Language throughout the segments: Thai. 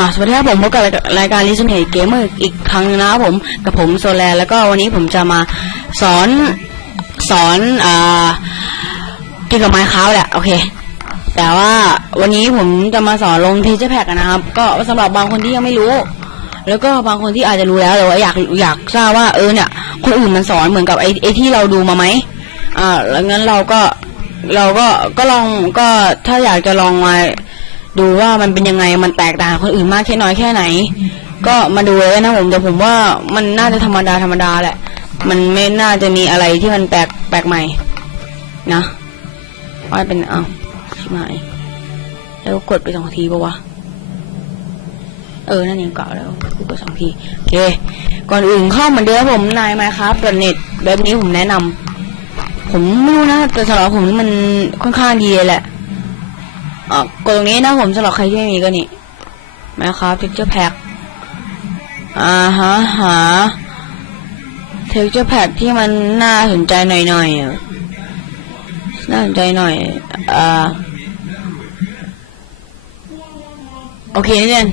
อ่าสวัสดีครับผมพบกับรายการลิสเ a เกมเมอร์อีกครั้งหนึงนะครับผมกับผมโซแลแล้วก็วันนี้ผมจะมาสอนสอนอ่าเกี่ยวกับไมค์ค้าแหละโอเค แต่ว่าวันนี้ผมจะมาสอนลงทีเจอร์แพกนะครับ ก็สำหรับบางคนที่ยังไม่รู้ แล้วก็บางคนที่อาจจะรู้แล้วแต่ว่าอยากอยากทราบว่าเออเนี่ย คนอื่นมันสอนเหมือนกับไอ้ไอ้ที่เราดูมาไหมอ่าแล้วงั้นเราก็เราก็ก็ลองก็ถ้าอยากจะลองมา ดูว่ามันเป็นยังไงมันแตกต่างคนอื่นมากแค่น้อยแค่ไหน ก็มาดูเลยนะผมแต่ผมว่ามันน่าจะธรรมดาธรรมดาแหละ มันไม่น่าจะมีอะไรที่มันแปลกแปลกใหม่ นะว่าเป็นอ้าวชิบหายแล้วกดไปสองทีปะวะเออ นั่นเองเก่าแล้วกูกดสองทีโอเค ก่อนอื่นเข้าเหมือนเดิมผมนายไมครับเน็ตแบบนี้ผมแนะนำผมไม่รู้นะแต่สำหรับผมมันค่อนข้างดีเลยแหละ อะกดตรงนี้นะผมสำหรับใครที่ไม่มีก็นี่มาครับ texture pack อ่าฮะหา texture pack ที่มันน่าสนใจหน่อยๆอะน่าสนใจหน่อย อ่า โอเคนี่เน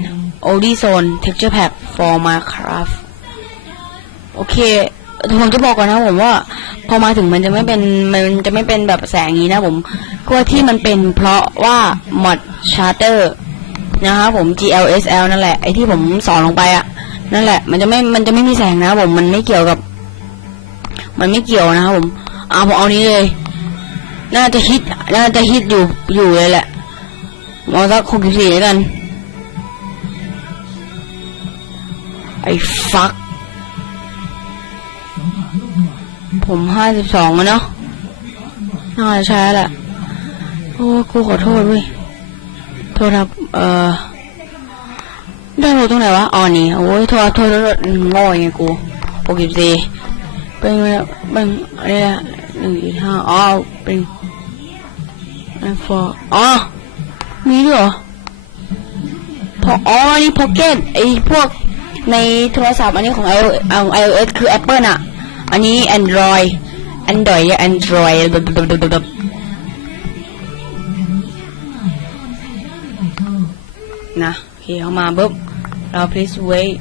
Oldie Zone texture pack for Minecraft โอเค ผมจะบอกก่อนนะผมว่า พอมาถึงมันจะไม่เป็นมันจะไม่เป็นแบบแสงนี้นะผมก็ว่าที่มันเป็นเพราะว่า mod charter นะครับผม GLSL นั่นแหละไอที่ผมสอนลงไปอะนั่นแหละ มันจะไม่มันจะไม่มีแสงนะผมมันไม่เกี่ยวกับ มันไม่เกี่ยวนะครับผมเอาผมเอานี้เลย น่าจะฮิตน่าจะฮิตอยู่อยู่เลยแหละเอาสักหกสิบสี่แล้วกันไอ้ฟัก ผมห้าสิบสองแล้วเนาะน่าจะใช้แหละโอ้กูขอโทษเว้ยโทษครับเอ่อได้โทรตรงไหนวะอ๋อนี่โอ้ยโทษโทษโทษโทษโง่ไงกูหกสิบสี่เป็นเป็นอะไรอะหนึ่งจุดห้าอ๋อเป็นไอโฟอ๋อมีด้วยเหรอพออ๋อนี่พ็อกเก็ตไอพวกในโทรศัพท์อันนี้ของ iOS ของ iOS คือ Apple น่ะ อันนี้ Android Android อ Android แบบแบบแบบแบบนะโอเคเข้ามาปุ๊บเรา please wait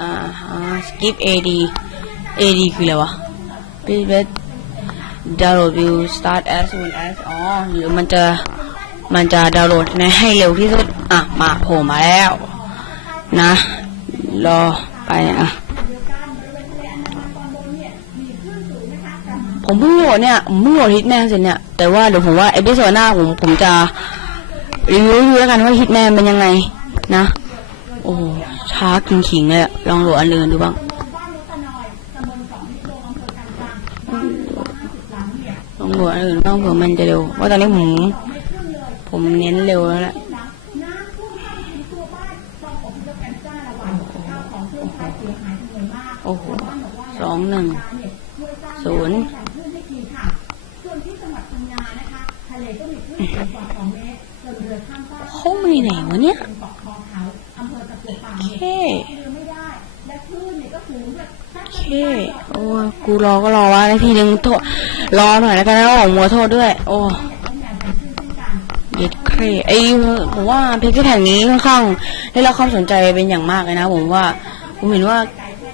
อ่าฮะ skip AD AD คืออะไรวะ please wait download will start as soon as อ๋อหรือมันจะมันจะดาวน์โหลดในให้เร็วที่สุด อะ มาโผล่มาแล้ว นะ รอไปอะ ผมเพิ่งโหลดเนี่ยผมเพิ่งโหลดฮิตแมนเสร็จเนี่ยแต่ว่าเดี๋ยวผมว่าเอพิโซดหน้าผมผมจะรีวิวดูแล้วกันว่าฮิตแมนเป็นยังไงนะ โอ้ช้าขิงๆเลยลองโหลดอันอื่นดูบ้างลองโหลดอันอื่นบ้างเผื่อมันจะเร็วว่าะตอนนี้ผมผมเน้นเร็วแล้วแหละโอ้โหสองหนึ่ง ศูนย์ เขามีไหนวะเนี่ยโอเคโอเคโอ้ยกูรอก็รอวะนาทีหนึ่งโทษรอหน่อยแล้วกันนะผมมัวโทษด้วย โอ้เย็ดเครไอ้ผมว่าเพลงแผ่นนี้ค่อนข้างได้รับความสนใจเป็นอย่างมากเลยนะ ผมว่า ผมเห็นว่า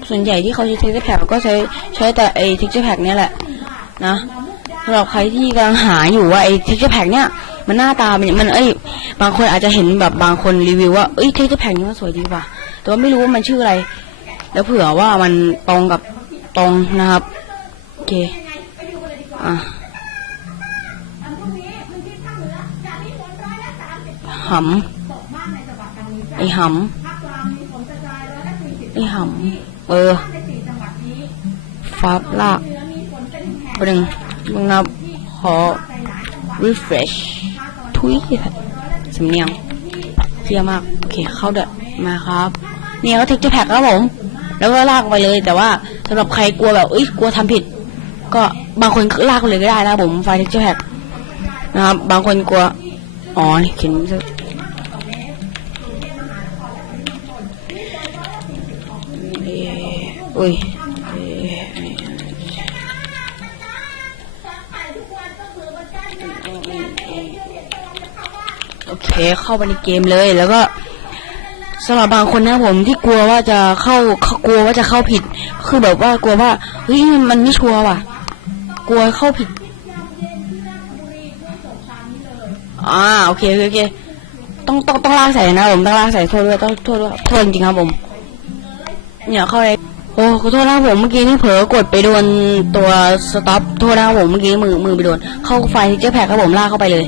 ส่วนใหญ่ที่เขาใช้ texture pack ก็ใช้ใช้แต่ไอ้ texture pack เนี่ยแหละ นะ สำหรับใครที่กำลังหาอยู่ว่าไอ้ texture pack เนี่ยมันหน้าตามันมันเอ้ยบางคนอาจจะเห็นแบบบางคนรีวิวว่าเอ้ย texture pack นี้มันสวยดีว่ะแต่ว่าไม่รู้ว่ามันชื่ออะไร แล้วเผื่อว่ามันตรงกับตรงนะครับโอเคอะหำไอ้หำไอ้หำเออฟับลากปหนึ่ง มึงนับขอ refresh ทุยสำเนียงเยี่ยมาก โอเค เข้าเดอะมาครับ เนี่ยก็เทคจะแพ็กครับผม แล้วก็ลากไปเลย แต่ว่าสำหรับใครกลัวแบบเอ้ย กลัวทำผิด ก็บางคนลากไปเลยก็ได้นะผม ไฟเทคจะแพ็กนะครับ บางคนกลัว อ๋อ เขียนอุ้ย โอเคเข้าไปในเกมเลย แล้วก็สำหรับบางคนนะผมที่กลัวว่าจะเข้าเขากลัวว่าจะเข้าผิด คือแบบว่ากลัวว่าเฮ้ยมันไม่ชัวร์ว่ะ กลัวเข้าผิด อ่าโอเคโอเคโอเคต้องต้องต้องลากใส่นะผมต้องลากใส่โทษด้วยต้องโทษด้วยโทษจริงครับผมเนี่ยเข้าไปโอ้ขอโทษนะผมเมื่อกี้นี่เผลอกดไปโดนตัวสต็อปโทษนะครับผมเมื่อกี้มือมือไปโดนเข้าไฟเจ๊แพ็กครับผมลากเข้าไปเลย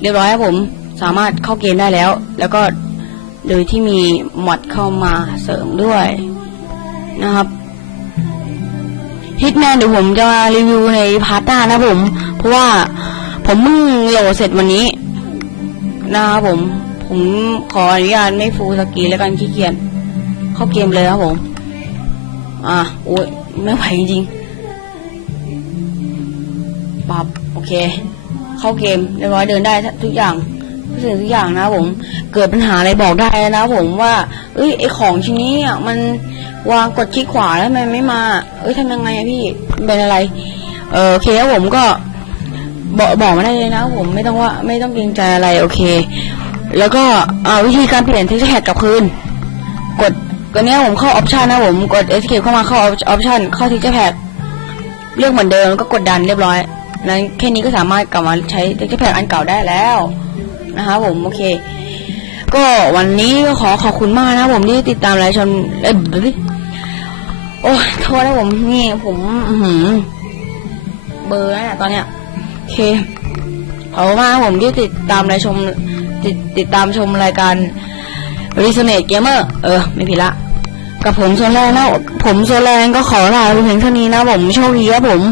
เรียบร้อยครับผม สามารถเข้าเกมได้แล้ว แล้วก็โดยที่มีมอดเข้ามาเสริมด้วยนะครับฮิตแมนเดี๋ยวผมจะมารีวิวในพาร์ทหน้านะผม เพราะว่าผมเพิ่งโหลดเสร็จวันนี้ นะครับผม ผมขออนุญาตไม่ฟูลสกีแล้วกันขี้เกียจเข้าเกมเลยครับผม อะโอ้ยไม่ไหวจริงๆปับโอเค เข้าเกมเรียบร้อยเดินได้ทุกอย่าง ทุกสิ่งทุกอย่างนะผมเกิดปัญหาอะไรบอกได้นะผมว่า เอ้ยไอของชิ้นนี้อะมันวางกดคลิกขวาแล้วทำไมไม่มา เอ้ยทำยังไงอะพี่เป็นอะไร เออโอเคครับผมก็บอกบอกมาได้เลยนะผมไม่ต้องว่าไม่ต้องเกรงใจอะไรโอเค แล้วก็อ่าวิธีการเปลี่ยน texture pack กลับคืนกดตัวนี้ผมเข้าออปชันนะผมกด escape เข้ามาเข้าออปชันเข้า texture pack เลือกเหมือนเดิมแล้วก็กดดันเรียบร้อยนั้นแค่นี้ก็สามารถกลับมาใช้ texture pack อันเก่าได้แล้ว นะครับผมโอเค ก็วันนี้ก็ขอขอบคุณมากนะผมที่ติดตามไลฟ์ชมเอ้ยโอ้ยโทษนะผมนี่ผมหือเบอร์เนี่ยตอนเนี้ยโอเคขอบคุณมากผมที่ติดตามรายชมติดติดตามชมรายการ r e s o n a t e Gamer เออ ไม่ผิดละ กับผมโซแลนนะผมโซแลนก็ขอลาไปเพียงเท่านี้นะผมโชคดีครับผม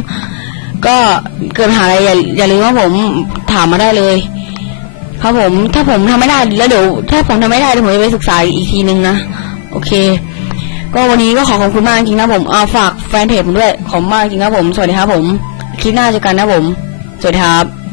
ก็เกิดหาอะไรอย่าอย่าลืมว่าผมถามมาได้เลย ครับผม ถ้าผมทำไม่ได้แล้วเดี๋ยว ถ้าผมทำไม่ได้เดี๋ยวผมจะไปศึกษาอีกทีนึงนะ โอเค ก็วันนี้ก็ขอขอบคุณมากจริงนะผมเอาฝากแฟนเพจผมด้วย ขอบมากจริงครับผม สวัสดีครับผม คลิปหน้าเจอกันนะผม สวัสดีครับ